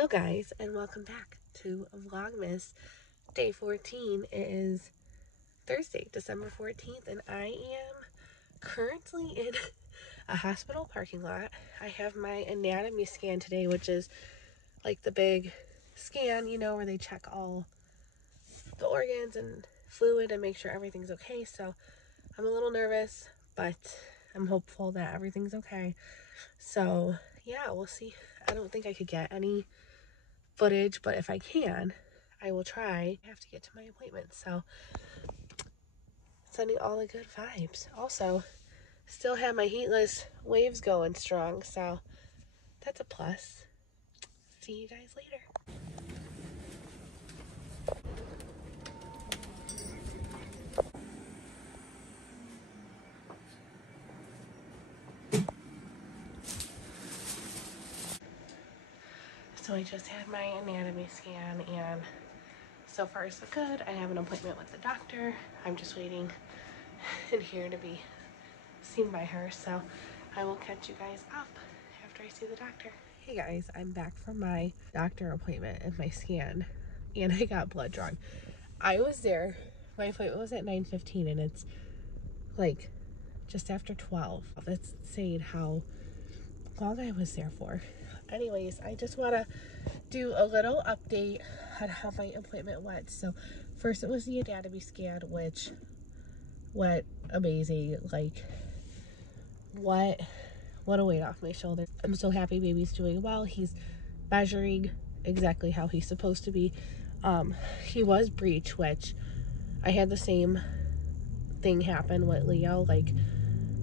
Hello guys, and welcome back to Vlogmas day 14. It is Thursday, December 14th, and I am currently in a hospital parking lot. I have my anatomy scan today, which is like the big scan, you know, where they check all the organs and fluid and make sure everything's okay. So I'm a little nervous, but I'm hopeful that everything's okay. So yeah, we'll see. I don't think I could get any footage, but if I can, I will try. I have to get to my appointment, so sending all the good vibes. Also, still have my heatless waves going strong, so that's a plus. See you guys later. So I just had my anatomy scan, and so far so good. I have an appointment with the doctor. I'm just waiting in here to be seen by her, so I will catch you guys up after I see the doctor. Hey guys, I'm back from my doctor appointment and my scan, and I got blood drawn. I was there, my appointment was at 9:15, and it's like just after 12. That's saying how long I was there for. Anyways, I just want to do a little update on how my appointment went. So first it was the anatomy scan, which went amazing. Like, what a weight off my shoulder. I'm so happy baby's doing well. He's measuring exactly how he's supposed to be. He was breech, which I had the same thing happen with Leo, like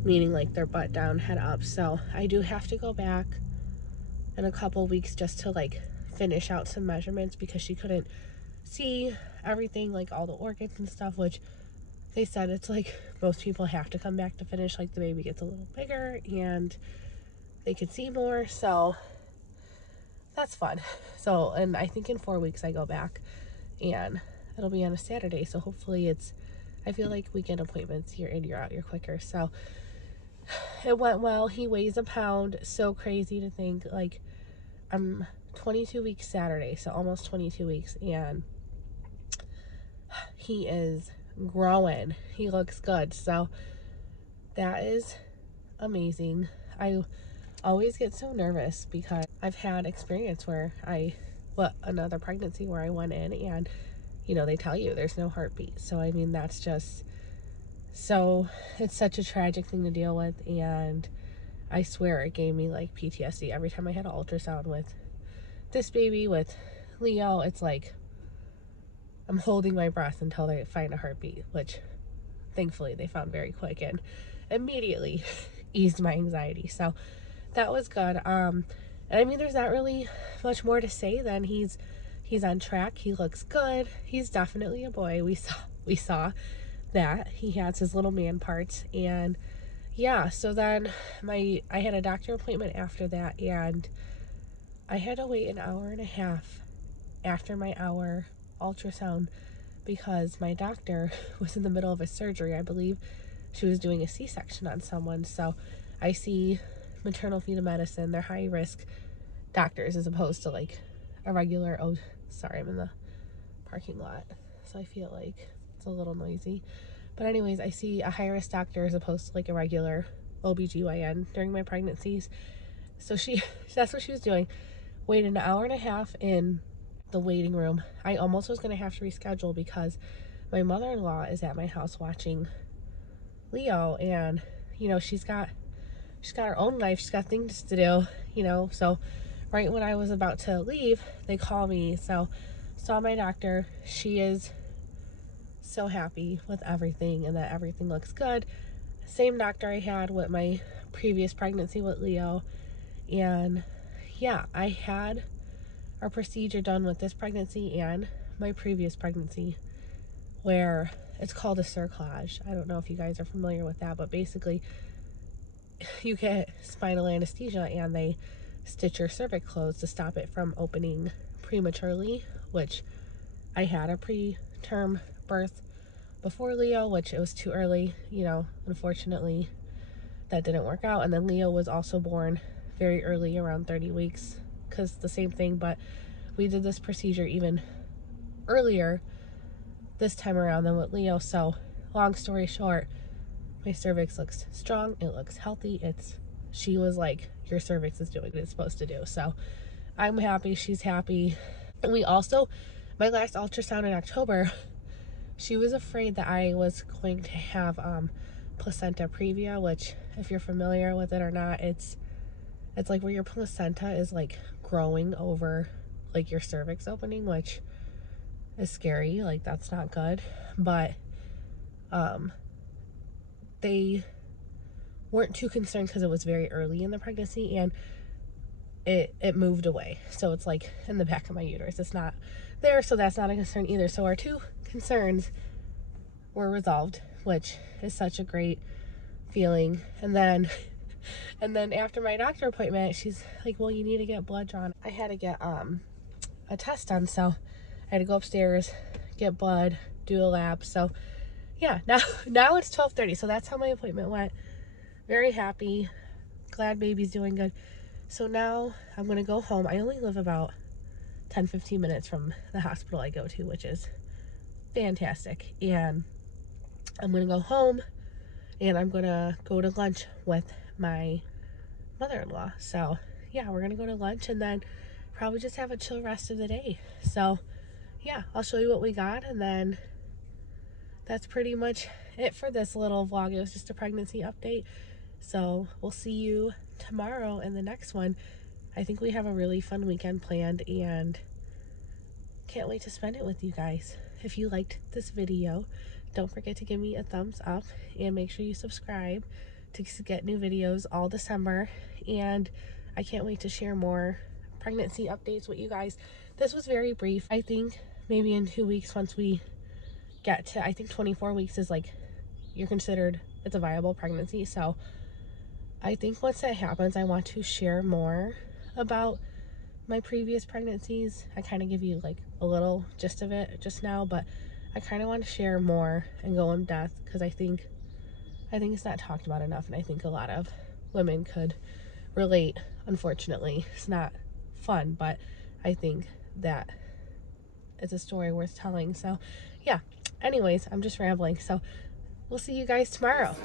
meaning like their butt down, head up. So I do have to go back in a couple weeks just to like finish out some measurements, because she couldn't see everything, like all the organs and stuff, which they said it's like most people have to come back to finish, like the baby gets a little bigger and they can see more, so that's fun. So, and I think in 4 weeks I go back, and it'll be on a Saturday, so hopefully I feel like weekend appointments, you're in, you're out, you're quicker. So it went well. He weighs a pound. So crazy to think, like, I'm 22 weeks Saturday, so almost 22 weeks, and he is growing. He looks good, so that is amazing. I always get so nervous because I've had experience where another pregnancy where I went in and, you know, they tell you there's no heartbeat. So I mean, that's just so, it's such a tragic thing to deal with, and I swear it gave me like PTSD every time I had an ultrasound with this baby. With Leo, it's like I'm holding my breath until they find a heartbeat, which thankfully they found very quick and immediately eased my anxiety. So that was good. And I mean, there's not really much more to say than he's on track. He looks good. He's definitely a boy. We saw that he has his little man parts. And yeah, so then I had a doctor appointment after that, and I had to wait an hour and a half after my hour ultrasound because my doctor was in the middle of a surgery. I believe she was doing a C-section on someone. So I see maternal fetal medicine, they're high risk doctors as opposed to like a regular, oh sorry, I'm in the parking lot, so I feel like it's a little noisy. But anyways, I see a high risk doctor as opposed to like a regular OBGYN during my pregnancies. So that's what she was doing. Waited an hour and a half in the waiting room. I almost was going to have to reschedule because my mother-in-law is at my house watching Leo, and you know, she's got her own life, she's got things to do, you know. So right when I was about to leave, they call me. So saw my doctor. She is so happy with everything and that everything looks good. Same doctor I had with my previous pregnancy with Leo. And yeah, I had our procedure done with this pregnancy and my previous pregnancy, where it's called a cerclage. I don't know if you guys are familiar with that, but basically you get spinal anesthesia and they stitch your cervix closed to stop it from opening prematurely, which I had a preterm birth before Leo, which it was too early, you know, unfortunately that didn't work out. And then Leo was also born very early, around 30 weeks, because the same thing, but we did this procedure even earlier this time around than with Leo. So long story short, my cervix looks strong, it looks healthy. She was like, your cervix is doing what it's supposed to do. So I'm happy, she's happy. And we also, my last ultrasound in October, she was afraid that I was going to have placenta previa, which if you're familiar with it or not, it's like where your placenta is like growing over like your cervix opening, which is scary. Like, that's not good. But they weren't too concerned because it was very early in the pregnancy, and it moved away. So it's like in the back of my uterus. It's not there, so that's not a concern either. So our two concerns were resolved, which is such a great feeling. And then after my doctor appointment, she's like, well, you need to get blood drawn. I had to get a test done, so I had to go upstairs, get blood, do a lab. So yeah, now it's 12:30, so that's how my appointment went. Very happy, glad baby's doing good. So now I'm gonna go home. I only live about 10-15 minutes from the hospital I go to, which is fantastic. And I'm gonna go home and I'm gonna go to lunch with my mother-in-law. So yeah, we're gonna go to lunch and then probably just have a chill rest of the day. So yeah, I'll show you what we got, and then that's pretty much it for this little vlog. It was just a pregnancy update. So we'll see you tomorrow in the next one. I think we have a really fun weekend planned and can't wait to spend it with you guys. If you liked this video, don't forget to give me a thumbs up and make sure you subscribe to get new videos all December. And I can't wait to share more pregnancy updates with you guys. This was very brief. I think maybe in 2 weeks, once we get to, I think 24 weeks is like, you're considered, it's a viable pregnancy. So I think once that happens, I want to share more about my previous pregnancies. I kind of give you like a little gist of it just now, but I kind of want to share more and go in depth because I think it's not talked about enough, and I think a lot of women could relate. Unfortunately, it's not fun, but I think that it's a story worth telling. So yeah, anyways, I'm just rambling. So we'll see you guys tomorrow.